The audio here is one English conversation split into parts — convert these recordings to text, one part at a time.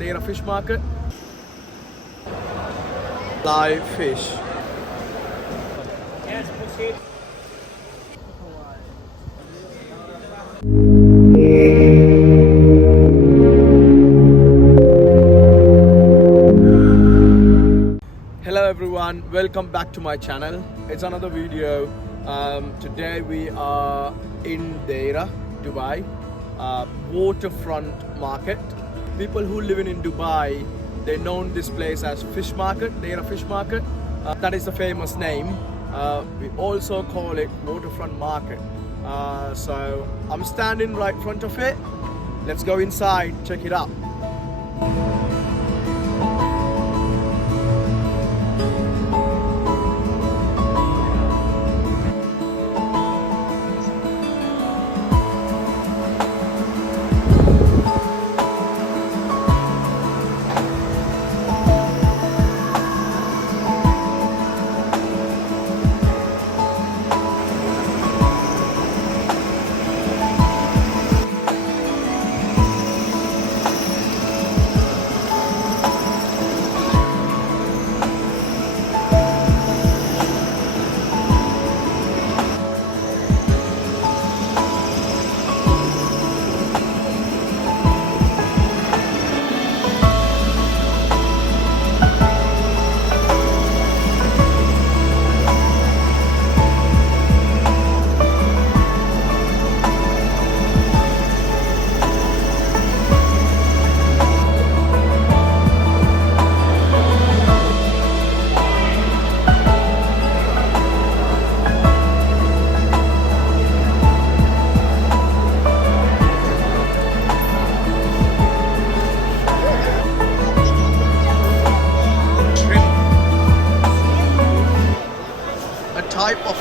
Deira Fish Market. Live fish. Yes, proceed. Hello everyone, welcome back to my channel. It's another video. Today we are in Deira, Dubai, waterfront market. People who live in Dubai, they know this place as Fish Market, Deira Fish Market. That is the famous name. We also call it waterfront market. So I'm standing right in front of it. Let's go inside, check it out. Type of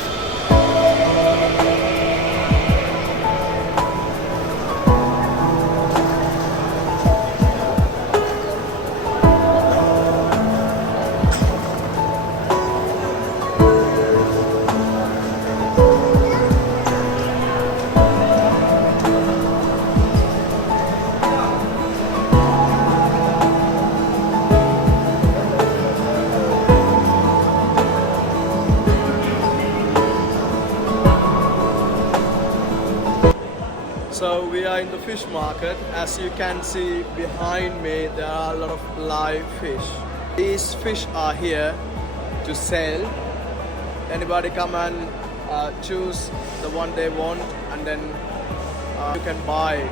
So we are in the fish market. As you can see behind me, there are a lot of live fish. These fish are here to sell. Anybody come and choose the one they want, and then you can buy it.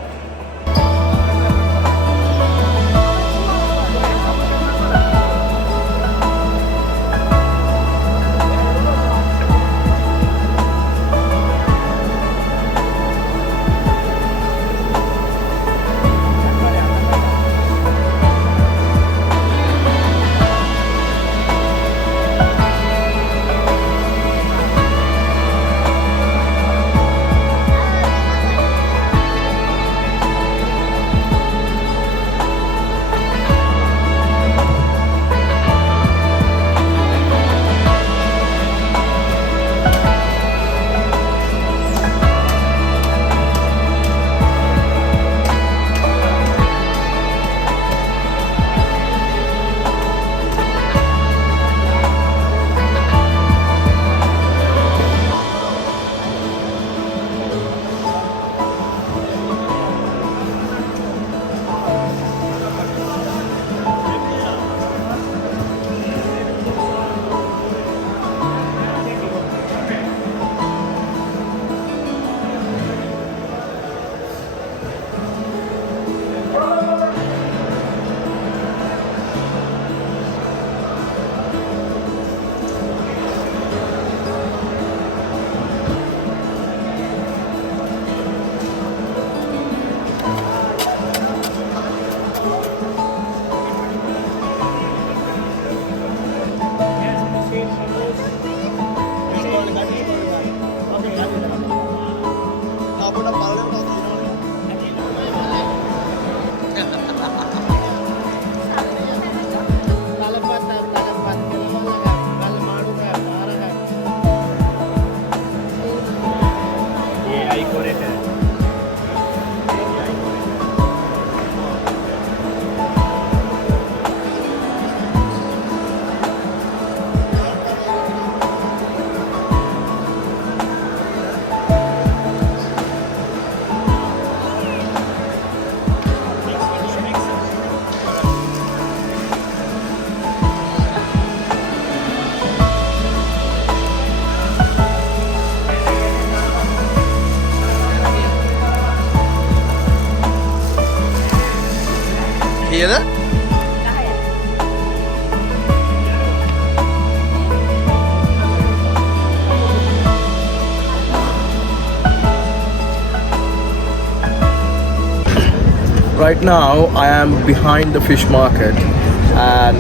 together? Right now I am behind the fish market, and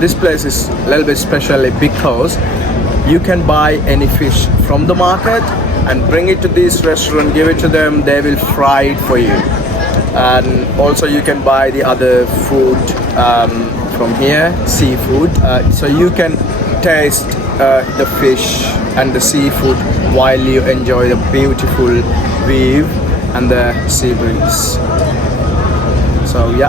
this place is a little bit special because you can buy any fish from the market and bring it to this restaurant, give it to them, they will fry it for you. And also you can buy the other food from here, seafood, so you can taste the fish and the seafood while you enjoy the beautiful view and the sea breeze. So yeah.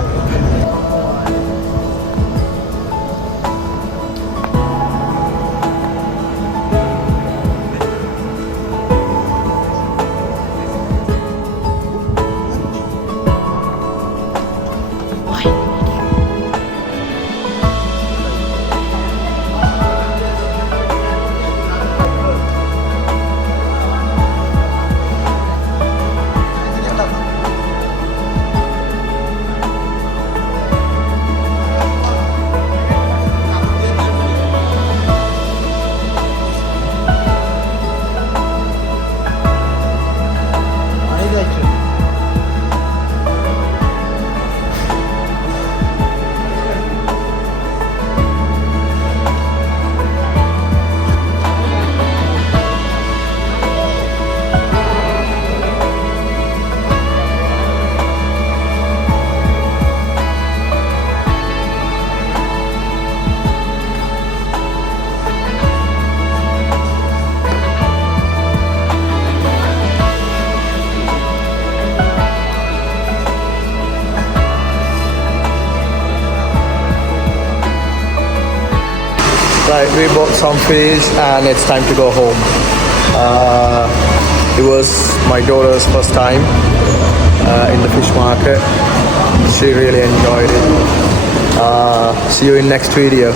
Right, we bought some fish and it's time to go home. It was my daughter's first time in the fish market. She really enjoyed it. See you in next video.